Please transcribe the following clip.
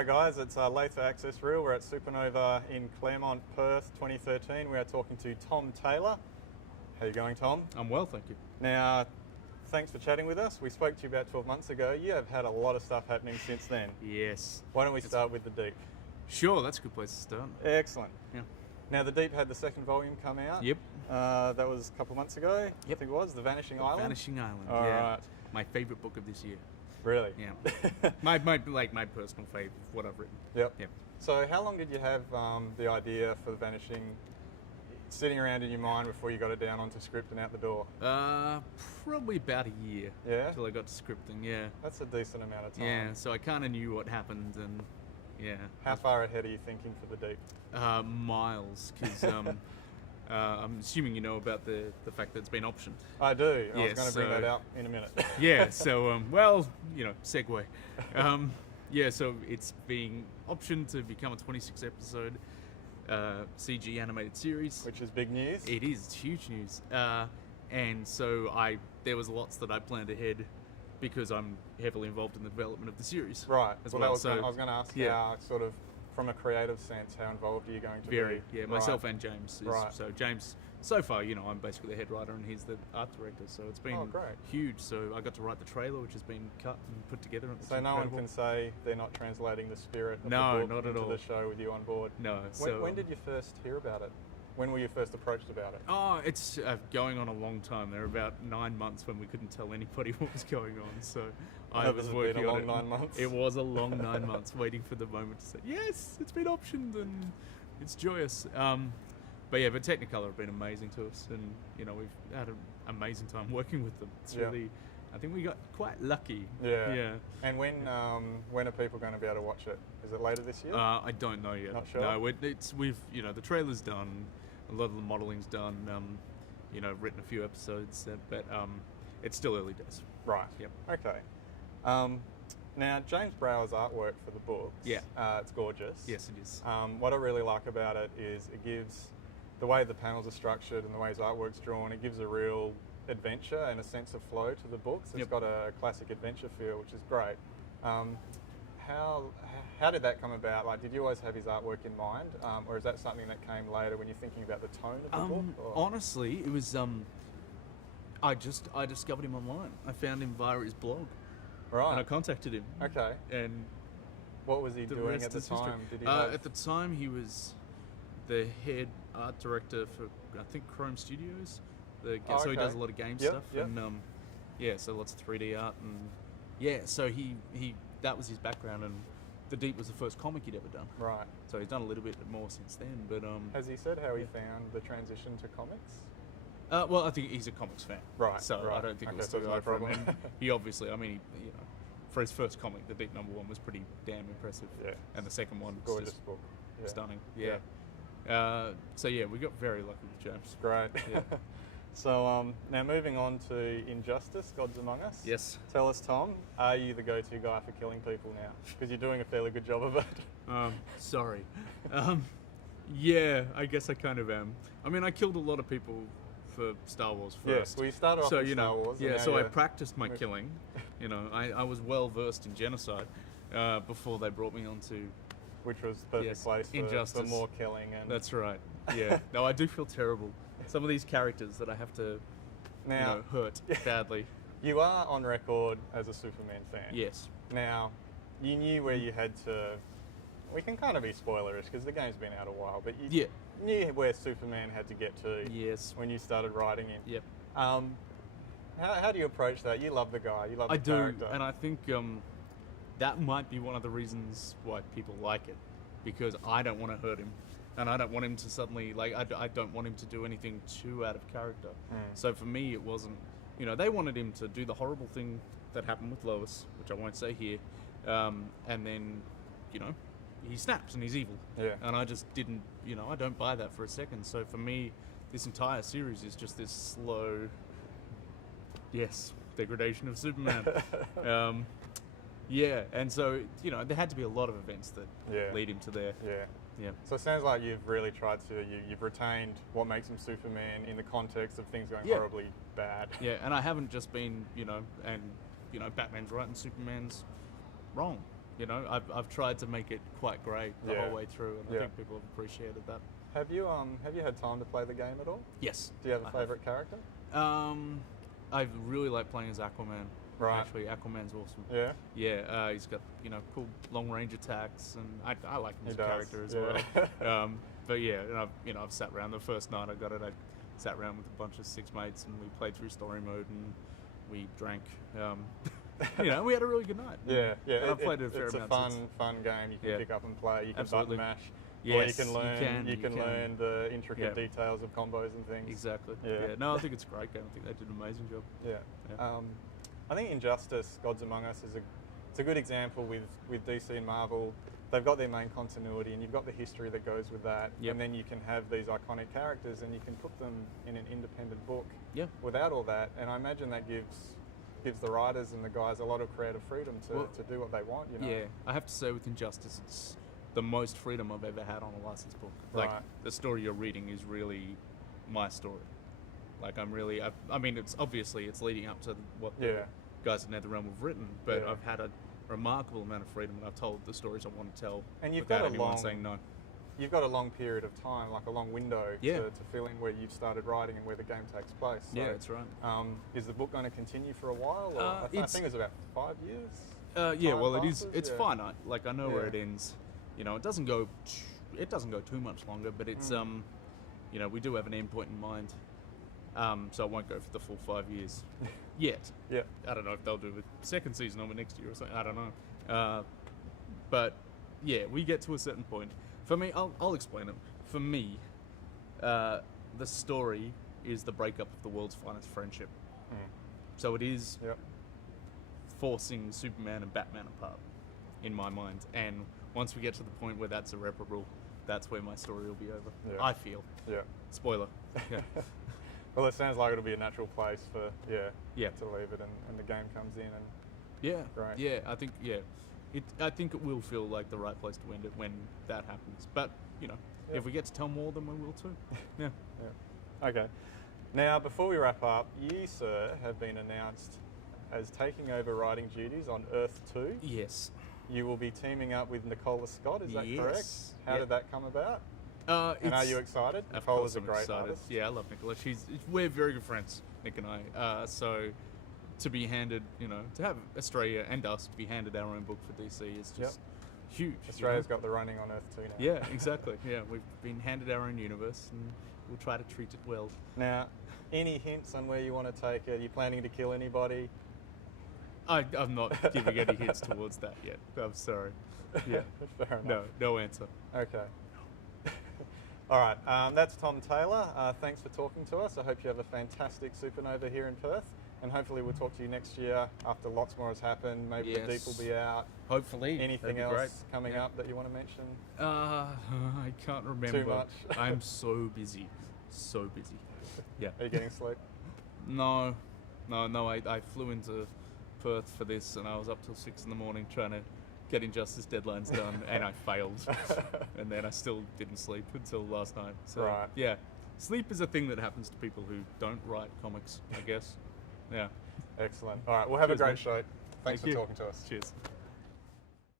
Hi guys, it's Late for Access Reel. We're at Supanova in Claremont, Perth, 2013. We are talking to Tom Taylor. How are you going, Tom? I'm well, thank you. Now, thanks for chatting with us. We spoke to you about 12 months ago. You have had a lot of stuff happening since then. Yes. Why don't we start with The Deep? Sure, that's a good place to start. Excellent. Yeah. Now, The Deep had the second volume come out. Yep. That was a couple months ago. Yep. I think it was The Vanishing Island. Vanishing Island. All yeah. right. My favourite book of this year. Really? Yeah. my personal favourite, what I've written. Yep. Yep. So, how long did you have the idea for The Vanishing sitting around in your mind before you got it down onto script and out the door? Probably about a year. Yeah? Till I got to scripting. Yeah. That's a decent amount of time. Yeah. So I kind of knew what happened, and yeah. How far ahead are you thinking for The Deep? Miles, because I'm assuming you know about the fact that it's been optioned. I do. I was Yes, going to bring that out in a minute. Yeah, so, segue. Yeah, so it's being optioned to become a 26 episode CG animated series. Which is big news. It is, it's huge news. And so there was lots that I planned ahead because I'm heavily involved in the development of the series. Right. As well, well. I was going to ask how, sort of, from a creative sense, how involved are you going to be? Very, yeah, myself right. and James. Right. So James, so far, I'm basically the head writer and he's the art director, so it's been huge. So I got to write the trailer, which has been cut and put together. And so no one can say they're not translating the spirit of the book not at into all. the show with you on board. No. When did you first hear about it? When were you first approached about it? Oh, it's going on a long time. There were about 9 months when we couldn't tell anybody what was going on. So I was working on it. It was a long 9 months. It was a long 9 months waiting for the moment to say, yes, it's been optioned and it's joyous. But Technicolor have been amazing to us, and we've had an amazing time working with them. It's really, I think we got quite lucky. Yeah. And when are people going to be able to watch it? Is it later this year? I don't know yet. Not sure. No, we've the trailer's done, a lot of the modeling's done. Written a few episodes, but it's still early days. Right. Yep. Okay. Now, James Brower's artwork for the books, it's gorgeous. Yes, it is. What I really like about it is it gives, the way the panels are structured and the way his artwork's drawn, it gives a real adventure and a sense of flow to the books. It's got a classic adventure feel, which is great. How did that come about? Like, did you always have his artwork in mind, or is that something that came later when you're thinking about the tone of the book? Or? Honestly, it was. I discovered him online. I found him via his blog. Right. And I contacted him. Okay. And what was he doing at the time? Did he at the time, he was the head art director for, I think, Chrome Studios. So he does a lot of game stuff. Yep. And so lots of 3D art. And so he that was his background, and The Deep was the first comic he'd ever done. Right. So he's done a little bit more since then. But has he said how he found the transition to comics? Well, I think he's a comics fan. Right. So I don't think it was too hard for him. And he obviously, for his first comic, The Deep #1 was pretty damn impressive. Yeah. And the second one was gorgeous just book. Stunning. Yeah. We got very lucky with James. Great. Yeah. So now moving on to Injustice, Gods Among Us. Yes. Tell us, Tom, are you the go-to guy for killing people now? Because you're doing a fairly good job of it. Sorry. Yeah, I guess I kind of am. I mean, I killed a lot of people for Star Wars first. Yes, we started off with Star Wars. Yeah, so I practiced my killing. I was well versed in genocide before they brought me onto... Which was the perfect place for more killing. And that's right. Yeah. No, I do feel terrible. Some of these characters that I have to hurt badly. You are on record as a Superman fan. Yes. Now, you knew where you had to... We can kind of be spoilerish because the game's been out a while, but you knew where Superman had to get to when you started writing him. Yep. How do you approach that? You love the guy, you love the character. And I think that might be one of the reasons why people like it, because I don't want to hurt him. And I don't want him to suddenly, I don't want him to do anything too out of character. So for me, it wasn't, they wanted him to do the horrible thing that happened with Lois, which I won't say here, and then, he snaps and he's evil. Yeah. And I just didn't, I don't buy that for a second. So for me, this entire series is just this slow, degradation of Superman. And so, there had to be a lot of events that lead him to there. Yeah. So it sounds like you've really tried to, you've retained what makes him Superman in the context of things going horribly bad. Yeah, and I haven't just been, Batman's right and Superman's wrong. You know, I've tried to make it quite grey the whole way through, and I think people have appreciated that. Have you had time to play the game at all? Yes. Do you have a favourite character? I really like playing as Aquaman. Right. Actually, Aquaman's awesome. Yeah. Yeah. He's got cool long range attacks, and I like him as a character as well. But yeah, and I've sat around the first night I got it. I sat around with a bunch of 6 mates, and we played through story mode, and we drank. We had a really good night. Yeah. And I've played it a fair amount. It's a fun game. You can pick up and play. You can Absolutely. button mash. Yes, or you can learn the intricate details of combos and things. Exactly. Yeah. No, I think it's a great game. I think they did an amazing job. Yeah. I think Injustice: Gods Among Us it's a good example with DC and Marvel. They've got their main continuity, and you've got the history that goes with that. Yep. And then you can have these iconic characters, and you can put them in an independent book. Yeah. Without all that, and I imagine that gives the writers and the guys a lot of creative freedom to do what they want. Yeah, I have to say with Injustice, it's the most freedom I've ever had on a licensed book. Like the story you're reading is really my story. Like I mean, it's leading up to what the guys at NetherRealm have written, but I've had a remarkable amount of freedom, and I've told the stories I want to tell and without anyone saying no. You've got a long period of time, like a long window to fill in where you've started writing and where the game takes place. So, that's right. Is the book going to continue for a while? Or I think it's about 5 years. It's finite. Like I know where it ends. It doesn't go too much longer, but it's we do have an end point in mind. So I won't go for the full 5 years yet. Yeah. I don't know if they'll do the second season of it next year or something. I don't know. But yeah, we get to a certain point. For me, I'll explain it. For me, the story is the breakup of the world's finest friendship. So it is forcing Superman and Batman apart, in my mind. And once we get to the point where that's irreparable, that's where my story will be over. Yeah. I feel. Yeah. Spoiler. Yeah. Well, it sounds like it'll be a natural place for to leave it, and the game comes in and great. Yeah, I think it will feel like the right place to end it when that happens. But if we get to tell more, then we will too. Yeah. Okay. Now, before we wrap up, you, sir, have been announced as taking over writing duties on Earth 2. Yes. You will be teaming up with Nicola Scott. Is that correct? How did that come about? And are you excited? Nicola's a great artist. Yeah, I love Nicola. We're very good friends, Nick and I. So to be handed, to have Australia and us be handed our own book for DC is just huge. Australia's got the running on Earth 2 now. Yeah, exactly. Yeah, we've been handed our own universe, and we'll try to treat it well. Now, any hints on where you want to take it? Are you planning to kill anybody? I'm not giving any hints towards that yet. I'm sorry. Yeah. Fair enough. No answer. Okay. All right, that's Tom Taylor. Thanks for talking to us. I hope you have a fantastic Supanova here in Perth, and hopefully we'll talk to you next year after lots more has happened. Maybe the Deep will be out. Hopefully. Anything else coming up that you want to mention? I can't remember. Too much? I'm so busy. So busy. Yeah. Are you getting sleep? No. I flew into Perth for this, and I was up till 6 in the morning trying to get Injustice deadlines done, and I failed. And then I still didn't sleep until last night. So, yeah. Sleep is a thing that happens to people who don't write comics, I guess. Yeah. Excellent. All right, we'll have a great show. Thanks for talking to us. Cheers.